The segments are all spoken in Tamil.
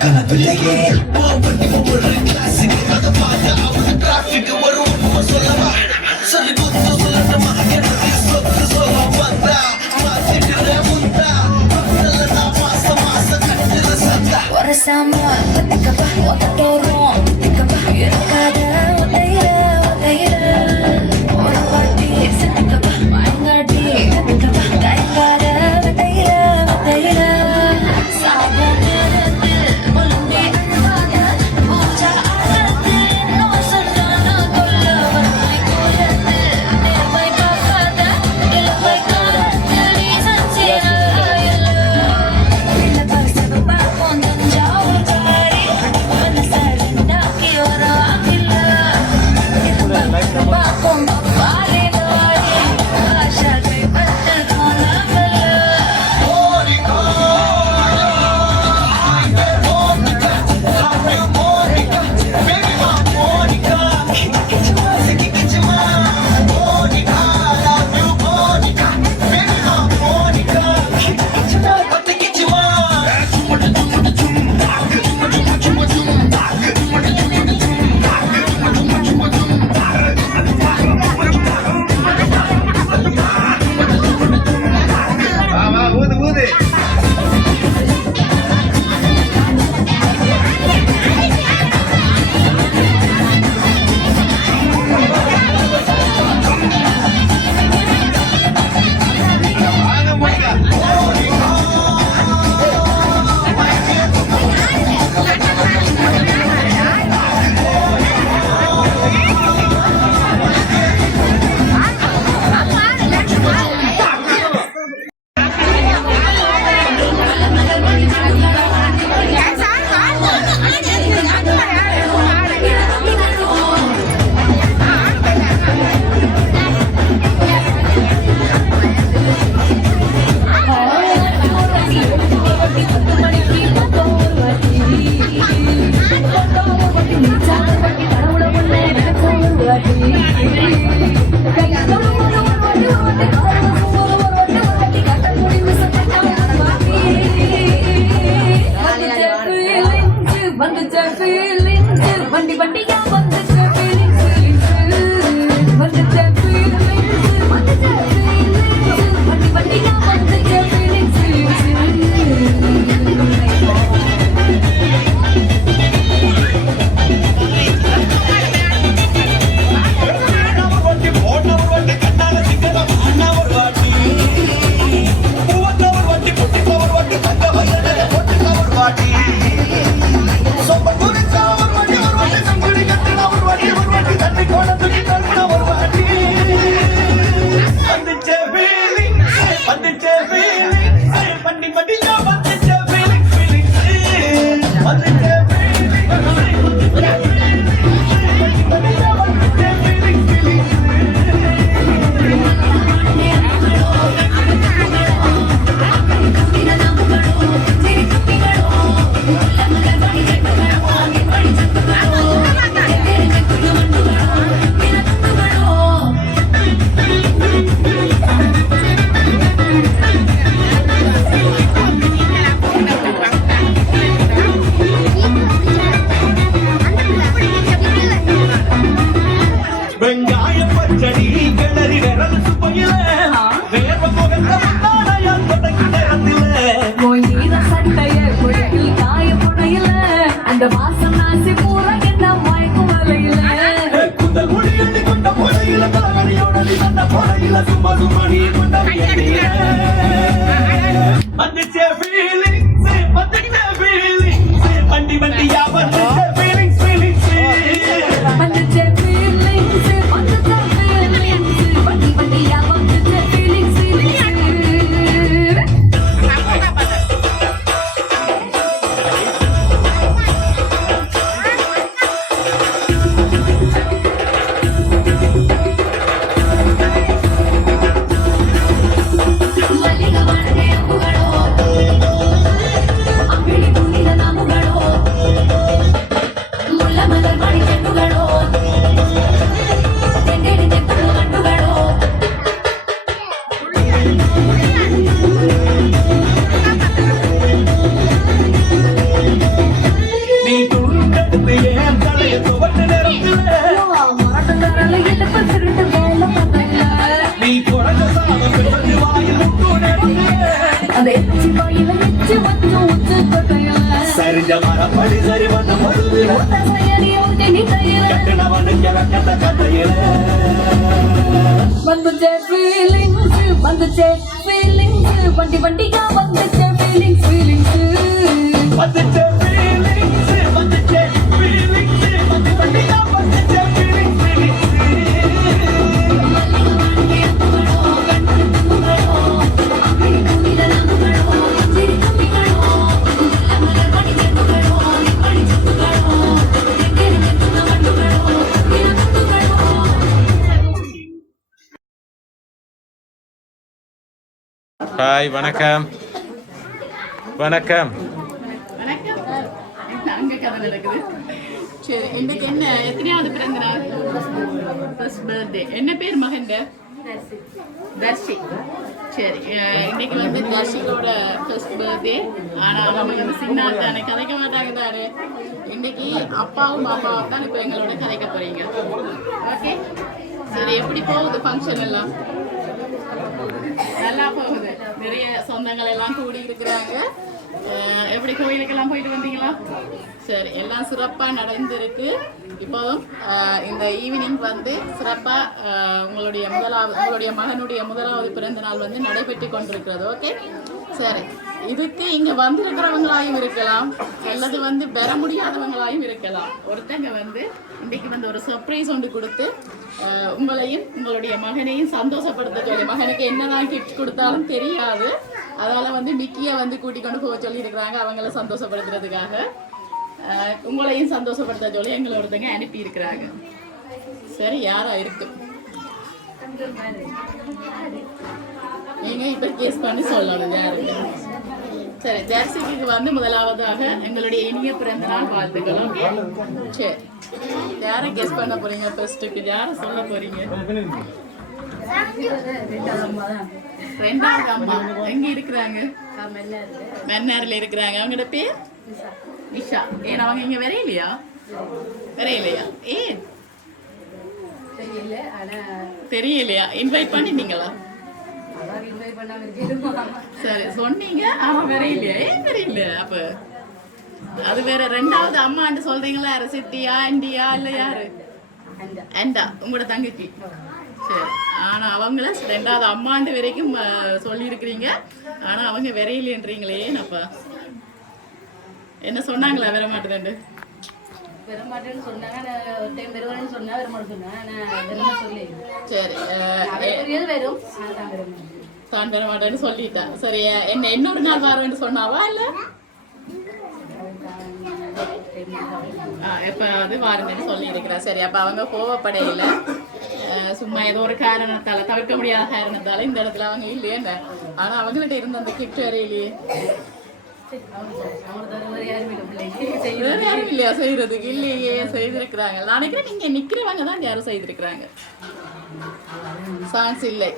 கனவில்லையே ஒரு கிளாசிக் அதை பார்த்து அவங்க டிராபிக் வரும் சொல்லவா சரி குத்து சொல்லணுமா எனக்கு சொத்து சொல்ல வந்தா மாத்திட்டு முந்தா நான் மாச கட்டுல சந்தா ஒரு சாமா பத்துக்கப்பா ஒத்தட்டோரும் பத்துக்கப்பா இருக்காத உதையில ஒரு பாட்டி செத்துக்கப்பா வாங்காட்டி செத்துக்கப்பா கைங்கால உதையில சாதன வண்டி வண்டியா வந்துச்சு வந்துச்சு வண்டி வண்டியா வந்துச்சு அந்த வாசம் நாசி பூரா என்ன மயக்கும் வலையில குந்த குடியடி குண்ட போலையில தலகடியோடடி தந்த போலையில சும்மா சும்மா நீ குண்ட வியடிய வந்துச்சே ஃபீலிங்ஸ் வந்துச்சே ஃபீலிங்ஸ் வண்டி வண்டியா வந்துச்சே ஃபீலிங்ஸ் வந்துச்சே ஃபீலிங்ஸ் வந்துச்சே ஃபீலிங்ஸ் வண்டி வண்டியா வந்துச்சே ஃபீலிங்ஸ் அந்த எச்சி வாயில எச்சி வந்து உச்சு கொட்டையில சரிஞ்ச மரப்படி சரி பண்ண மருதுல சையடி ஊட்டி நீ கையில கட்டணவனுக்கு வெக்கத்த கட்டையில வந்துச்சே ஃபீலிங்ஸ் வந்துச்சே ஃபீலிங்ஸ் வண்டி வண்டியா வந்துச்சே ஃபீலிங்ஸ் ஃபீலிங்ஸ் வந்துச்சே ஃபீலிங்ஸ் வந்துச்சே ஃபீலிங்ஸ் வந்து வண்டியா வந்துச்சே ஃபீலிங்ஸ் ஹாய் வணக்கம் வணக்கம் அங்க கதை நடக்குது. சரி, இன்னைக்கு என்ன எத்தனையாவது பிறந்த நாள்? First birthday. என்ன பேர் மகன்ட? தர்ஷி. சரி, இன்னைக்கு வந்து தர்ஷியோட ஃபர்ஸ்ட் பர்த்டே. ஆனா அவங்க வந்து சின்ன தானே கதைக்க மாட்டாங்க தானே. இன்னைக்கு அப்பாவும் அம்மாவும் தான் இப்போ எங்களோட கதைக்க போறீங்க. ஓகே, சரி. எப்படி போகுது ஃபங்க்ஷன் எல்லாம்? நல்லா போகுது. நிறைய சொந்தங்கள் எல்லாம் கூடி இருக்கிறாங்க. எப்படி கோயிலுக்கெல்லாம் போயிட்டு வந்தீங்களா? சரி, எல்லாம் சிறப்பாக நடந்திருக்கு. இப்போதும் இந்த ஈவினிங் வந்து சிறப்பாக உங்களுடைய மகனுடைய முதலாவது பிறந்த நாள் வந்து நடைபெற்று கொண்டிருக்கிறது. ஓகே, சரி. இதுக்கு இங்கே வந்திருக்கிறவங்களாயும் இருக்கலாம், அல்லது வந்து பெற முடியாதவங்களாயும் இருக்கலாம். ஒருத்தங்க வந்து இன்றைக்கு வந்து ஒரு சர்ப்ரைஸ் ஒன்று கொடுத்து உங்களையும் உங்களுடைய மகனையும் சந்தோஷப்படுத்த சொல்லி, மகனுக்கு என்னதான் கிஃப்ட் கொடுத்தாலும் தெரியாது, அதனால் வந்து மிக்கியை வந்து கூட்டிக் கொண்டு போக சொல்லியிருக்கிறாங்க அவங்கள சந்தோஷப்படுத்துறதுக்காக. உங்களையும் சந்தோஷப்படுத்த சொல்லி எங்களை ஒருத்தங்க அனுப்பி இருக்கிறாங்க. சரி, யாரா இருக்கும் நீங்க இப்ப கேஸ் பண்ணி சொல்லணும் யாருக்கு. சரி, ஜெர்சிக்கு வந்து முதலாவதாக எங்களுடைய இனிய பிறந்த நாள் வாழ்த்துக்கள். ஓகே, சரி. யாரை கெஸ் பண்ண போறீங்க? ஃபர்ஸ்ட்டுக்கு யாரை சொல்ல போறீங்க? ரெண்டாவது அம்மா எங்க இருக்கிறாங்க? மன்னார்ல இருக்கிறாங்க. அவங்களோட பேர் நிஷா. ஏன் அவங்க இங்க வரையிலையா? ஏன் தெரியலையா? இன்வைட் பண்ணிட்டீங்களா? சரி, சொன்னீங்க. ஆமா, வரையிலையா? ஏன் வரையிலையா? அப்ப அது வேற. ரெண்டாவது அம்மான்னு சொல்றீங்களா? யாரு? சித்தியா, ஆண்டியா, இல்ல யாரு? அண்டா, உங்களோட தங்கச்சி. சரி, ஆனா அவங்கள ரெண்டாவது அம்மாண்டு வரைக்கும் சொல்லியிருக்கிறீங்க. ஆனா அவங்க வரையிலன்றீங்களே. அப்பா என்ன சொன்னாங்களா? வர மாட்டேன் சொன்னாங்க. சரி, தான் வர மாட்டேன்னு சொல்லிட்டா. சரி, என்ன இன்னொரு நாள் வருவேன்னு சொன்னாவா? இல்ல எப்ப வாருங்கன்னு சொல்லி இருக்கிறா. சரி, அப்ப அவங்க கோவப்படையில சும்மா ஏதோ ஒரு காரணத்தால, தவிர்க்க முடியாத காரணத்தால இந்த இடத்துல அவங்க இல்லையே. ஆனா அவங்ககிட்ட இருந்த அந்த கிஃப்ட் வரையிலேயே வேற யாரும் இல்லையா செய்யறதுக்கு? இல்லையே, செய்திருக்கிறாங்க. நான் நினைக்கிறேன் நீங்க நிக்கிறவங்க தான் யாரும் செய்திருக்கிறாங்க. சான்ஸ் இல்லை.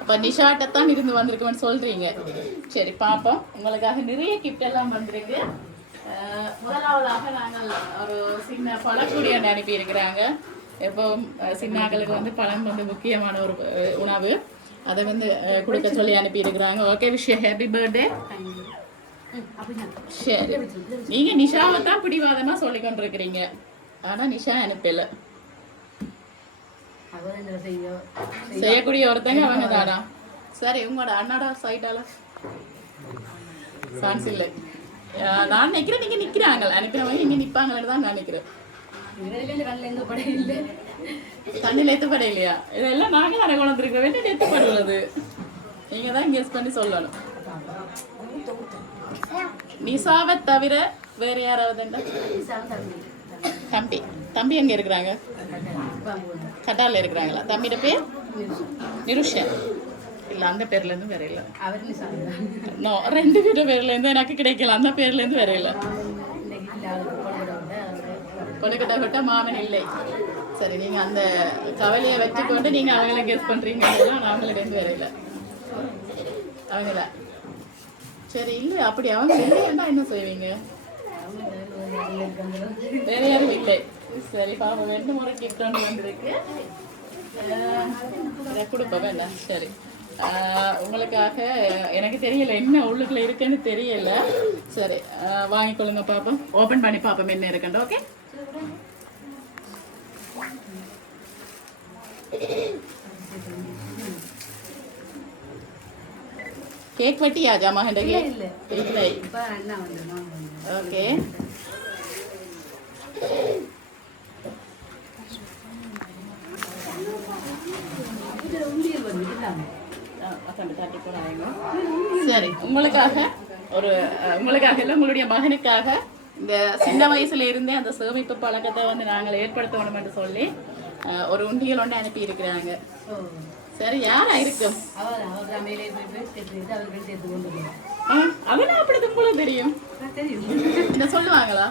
அப்ப நிஷாட்டத்தான் இருந்து வந்திருக்கோம்னு சொல்றீங்க. சரி, பாப்போம். உங்களுக்காக நிறைய கிஃப்ட் எல்லாம் வந்திருக்கு. முதலாவதாக நாங்கள் ஒரு சின்ன பழக்கூடிய அனுப்பி இருக்கிறாங்க. எப்பவும் சின்னாக்களுக்கு வந்து பழம் வந்து முக்கியமான ஒரு உணவு. அதை வந்து கொடுக்க சொல்லி அனுப்பி இருக்கிறாங்க. ஓகே, விஷயம் ஹாப்பி பர்த்டே. சரி, நீங்க நிஷாவை தான் பிடிவாதமா சொல்லி கொண்டிருக்கிறீங்க. ஆனா நிஷா அனுப்பல. செய்யக்கூடிய ஒருத்தங்க அவங்க தானா? சரி, உங்களோட அண்ணாடா சைட்டால சான்ஸ் இல்லை. நான் நினைக்கிறேன் நீங்க நிக்கிறாங்க. அனுப்பினவங்க இங்க நிப்பாங்கன்னு தான் நினைக்கிறேன். கண்ணில் எத்துப்பட இல்லையா? இதெல்லாம் நாங்க தானே கொண்டு வந்துருக்கோம். என்ன எத்துப்படுவது? நீங்க தான் கெஸ் பண்ணி சொல்லணும். நிசாவை தவிர வேற யாராவது? தம்பி எங்க இருக்கிறாங்க? கட்டார்ல இருக்கிறாங்களா? தம்பியோட பேர் நிருஷன். இல்ல, அந்த பேர்ல இருந்து வேற இல்ல. நோ, ரெண்டு பேர்ல இருந்து எனக்கு கிடைக்கல. அந்த பேர்ல இருந்து வேற இல்ல. கொலைக்கட்டப்பட்ட மாமன் இல்லை. சரி, நீங்க அந்த கவலையை வச்சுக்கொண்டு நீங்க அவங்கள கெஸ் பண்றீங்க. அவங்களுக்கு இருந்து வேற இல்ல. அவங்கதான். சரி, இல்லை அப்படி அவங்க இல்லைன்னா என்ன செய்வீங்க? வேற யாரும் இல்லை. சரி, பாப்பா 2 முறை கிஃப்ட் ஒன்று வந்திருக்கு. கொடுப்ப வேண்டாம். சரி, உங்களுக்காக எனக்கு தெரியல என்ன உள்ளுக்குள்ள இருக்குன்னு தெரியல. சரி வாங்கிக்கொள்ளுங்க பாப்போம். ஓபன் பண்ணி பாப்போம் என்ன இருக்குன்னு. ஓகே கேக் வெட்டியா ஜாமா ஹண்டகே? இல்லை. ஓகே சரி உங்களுக்காக உங்களுக்காக இல்லை உங்களுடைய மகனுக்காக இந்த சின்ன வயசுல இருந்தே அந்த சேமிப்பு பழக்கத்தை வந்து நாங்கள் ஏற்படுத்தணும் என்று சொல்லி ஒரு உண்டியல் ஒன்று அனுப்பி இருக்கிறாங்க. சரி யாரா இருக்கும்? அதெல்லாம் அப்படி போல தெரியும். என்ன சொல்லுவாங்களா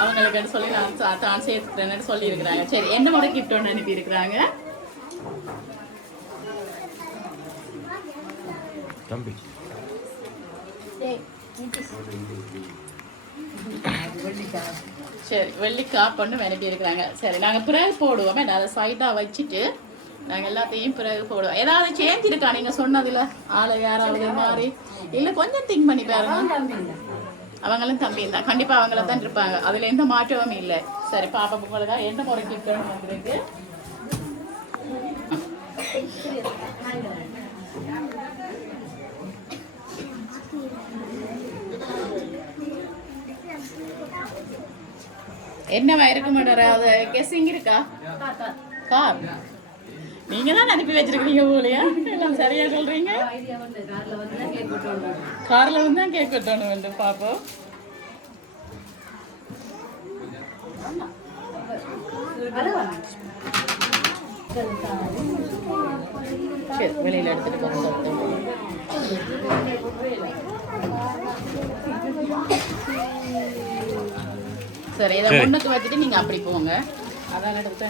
அவங்களுக்கு சொல்லி நான் தான் சேர்த்துக்கிறேன்னு சொல்லி இருக்கிறாங்க. சரி என்னோட கிஃப்ட் ஒன்று அனுப்பி இருக்கிறாங்க. தம்பி சரி வெள்ளிக்காய் பண்ணு அனுப்பி இருக்கிறாங்க. சரி நாங்கள் பிறகு போடுவோமே, அதை சைடாக வச்சுட்டு நாங்கள் எல்லாத்தையும் பிறகு போடுவோம். ஏதாவது சேஞ்ச் இருக்கா நீங்கள் சொன்னதில்? ஆளை யாராவது மாறி இல்லை கொஞ்சம் திங்க் பண்ணி பாருங்க. அவங்களும் தம்பி தான் கண்டிப்பாக அவங்கள தான் இருப்பாங்க, அதில் எந்த மாற்றமும் இல்லை. சரி பாப்பா உங்களுக்கு எந்த முறை கிஃப்ட் வந்துருக்கு? என்னவா இருக்க மாட்டாராவது கெஸ்ஸிங் இருக்கா? கார் நீங்க தான் அனுப்பி வச்சிருக்கீங்க போலையா? எல்லாம் சரியா சொல்றீங்க. கார்ல வந்து தான் கேக் வெட்டணும் வந்து பாப்போம். சரி வெளியில எடுத்துட்டு போங்க. சரி இதை முன்னுக்கு வச்சுட்டு நீங்க அப்படி போங்க. அதான் எடுத்து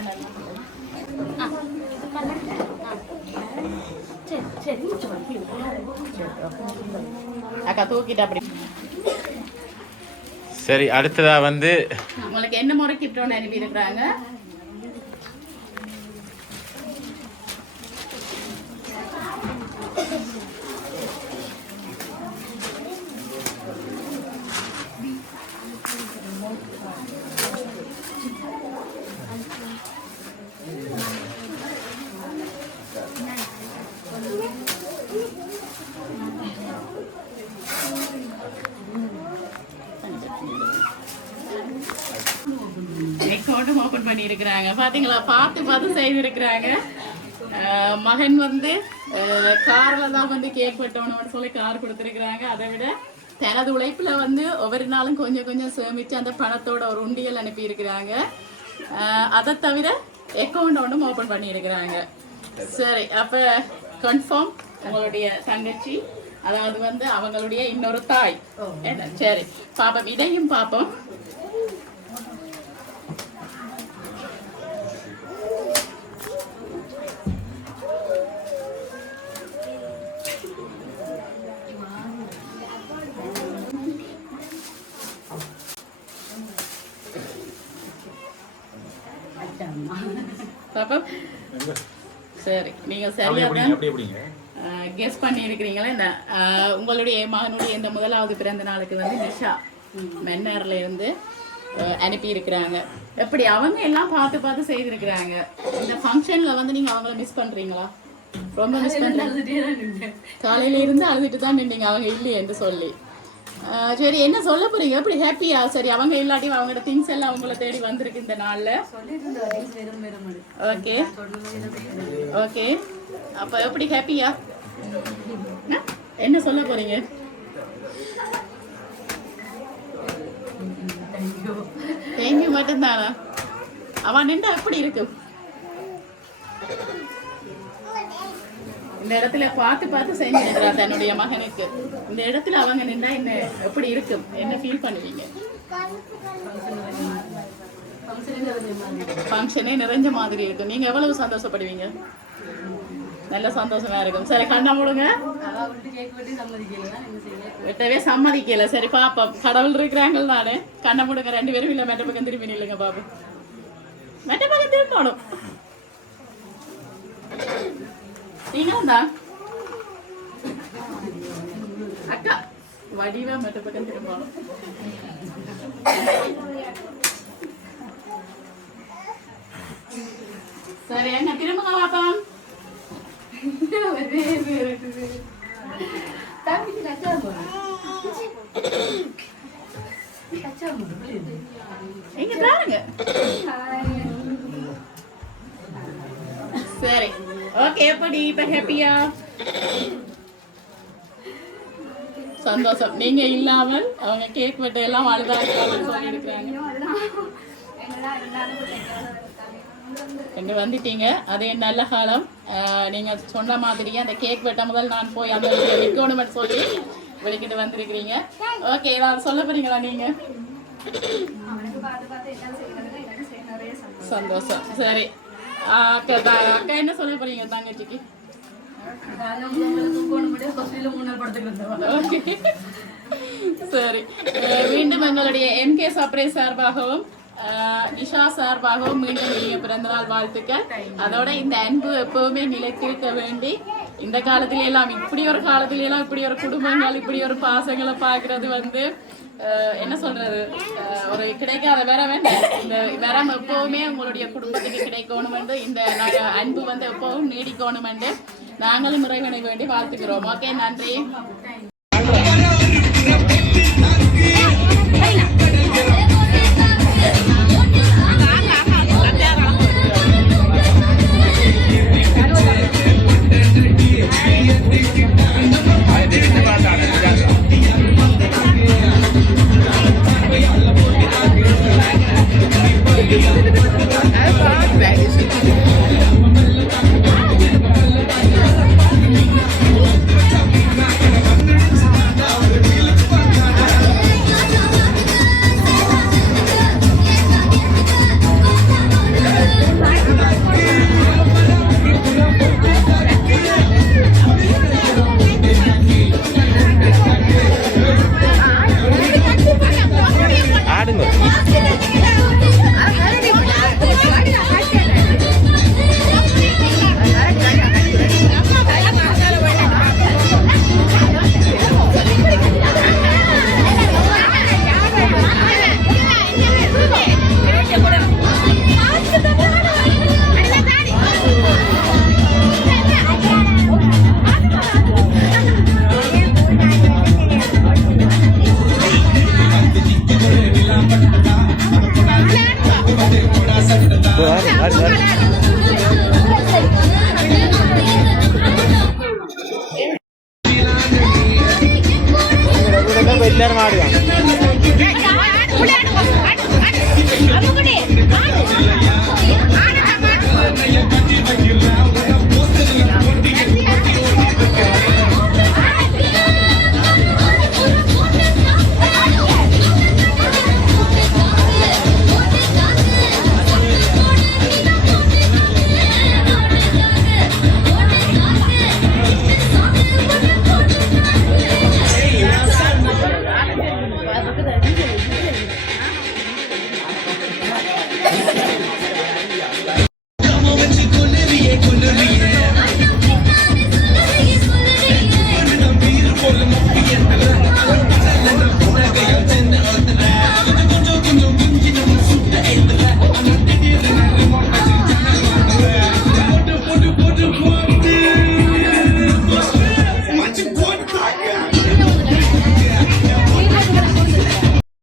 அக்கா தூக்கிட்டு அப்படி. சரி அடுத்ததா வந்து உங்களுக்கு என்ன முறை கிஃப்ட் ஒன்று அனுப்பி இருக்கிறாங்க? அக்கௌண்ட்டும் ஓபன் பண்ணி இருக்கிறாங்க. பாத்தீங்களா, பார்த்து செய்திருக்கிறாங்க. மகன் வந்து கார்ல தான் வந்து கேக் வெட்டணும்னு சொல்லி கார் கொடுத்துருக்குறாங்க. அதை விட தனது உழைப்புல வந்து ஒவ்வொரு நாளும் கொஞ்சம் கொஞ்சம் சேமிச்சு அந்த பணத்தோட ஒரு உண்டியல் அனுப்பி இருக்கிறாங்க. அதை தவிர அக்கௌண்ட் ஒன்றும் ஓபன் பண்ணி இருக்கிறாங்க. சரி அப்ப கன்ஃபார்ம் உங்களுடைய தங்கச்சி, அதாவது வந்து அவங்களுடைய இன்னொரு தாய். சரி பாப்போம், இதையும் பார்ப்போம். பாப்போம். சரி நீங்க சரியா கெஸ் பண்ணி இருக்கிறீங்களா என்ன? உங்களுடைய மகனுடைய இந்த முதலாவது பிறந்த நாளுக்கு வந்து நிஷா மென்னர்ல இருந்து அனுப்பி இருக்கிறாங்க. எப்படி அவங்க எல்லாம் பார்த்து செய்திருக்கிறாங்க. இந்த ஃபங்க்ஷன்ல வந்து நீங்க அவங்கள மிஸ் பண்றீங்களா? ரொம்ப மிஸ் பண்றீங்க. காலையில இருந்து அழுதுட்டு தான் நின்றீங்க அவங்க இல்லையே என்று சொல்லி. சரி என்ன சொல்ல போறீங்க? எப்படி ஹாப்பியா? சரி அவங்க இல்லாட்டி அவங்களோட திங்ஸ் எல்லாம் அவங்கள தேடி வந்திருக்கு இந்த நாள்ல. ஓகே ஓகே அப்ப எப்படி ஹாப்பியா? என்ன சொல்ல போறீங்க? தேங்க்யூ மட்டும்தானா? அவன் நின்றா எப்படி இருக்கு? இந்த இடத்துல பார்த்து செஞ்சிருக்கிறா தன்னுடைய மகனுக்கு. இந்த இடத்துல அவங்க நின்றா என்ன எப்படி இருக்கும்? என்ன ஃபீல் பண்ணுவீங்க? ஃபங்க்ஷனே நிறைஞ்ச மாதிரி இருக்கும். நீங்க எவ்வளவு சந்தோஷப்படுவீங்க? நல்ல சந்தோஷமா இருக்கும். சரி கண்ணா மூடுங்க. வெட்டவே சம்மதிக்கல. சரி பாப்போம், கடவுள் இருக்கிறாங்க நானு. கண்ணை மூடுங்க ரெண்டு பேரும். இல்ல மெட்ட பக்கம் திரும்பி நில்லுங்க பாப்போம். மெட்ட பக்கம் திரும்பணும். நீங்களும் தான் அக்கா வடிவா மட்டும் பக்கம் திரும்பணும். சரி என்ன திரும்புங்க பாப்போம். எங்க பாருங்க. சரி ஓகே எப்படி இப்ப ஹாப்பியா? சந்தோஷம். நீங்க இல்லாமல் அவங்க கேக் வெட்ட எல்லாம் அழுதாங்க சொல்லி இருக்கிறாங்க. எங்க வந்துட்டீங்க அதே நல்ல காலம். நீங்க சொன்ன மாதிரியே அந்த கேக் வெட்ட முதல் நான் போய் அந்த விற்கணும்னு சொல்லி வெளிக்கிட்டு வந்திருக்கிறீங்க. ஓகே ஏதாவது சொல்ல போறீங்களா நீங்க? சந்தோஷம். சரி அக்கா என்ன சொல்ல போறீங்க தங்கச்சிக்கு? சரி மீண்டும் எங்களுடைய எம்கே சர்ப்ரைஸ் சார்பாகவும் நிஷா சார்பாகவும் மீண்டும் இனிய பிறந்தநாள் வாழ்த்துக்கள். அதோட இந்த அன்பு எப்பவுமே நிலைத்திருக்க வேண்டி இந்த காலத்தில எல்லாம் இப்படி ஒரு காலத்தில எல்லாம் இப்படி ஒரு குடும்பங்கள் இப்படி ஒரு பாசங்களை பார்க்கறது வந்து என்ன சொல்றது ஒரு கிடைக்காத வேற வேண்டாம். இந்த வரம் எப்பவுமே உங்களுடைய குடும்பத்துக்கு கிடைக்கணும் என்று இந்த அன்பு வந்து எப்பவும் நீடிக்கணும் என்று நாங்களும் இறைவனை வேண்டி வாழ்த்துக்கிறோம். ஓகே நன்றி. Vale.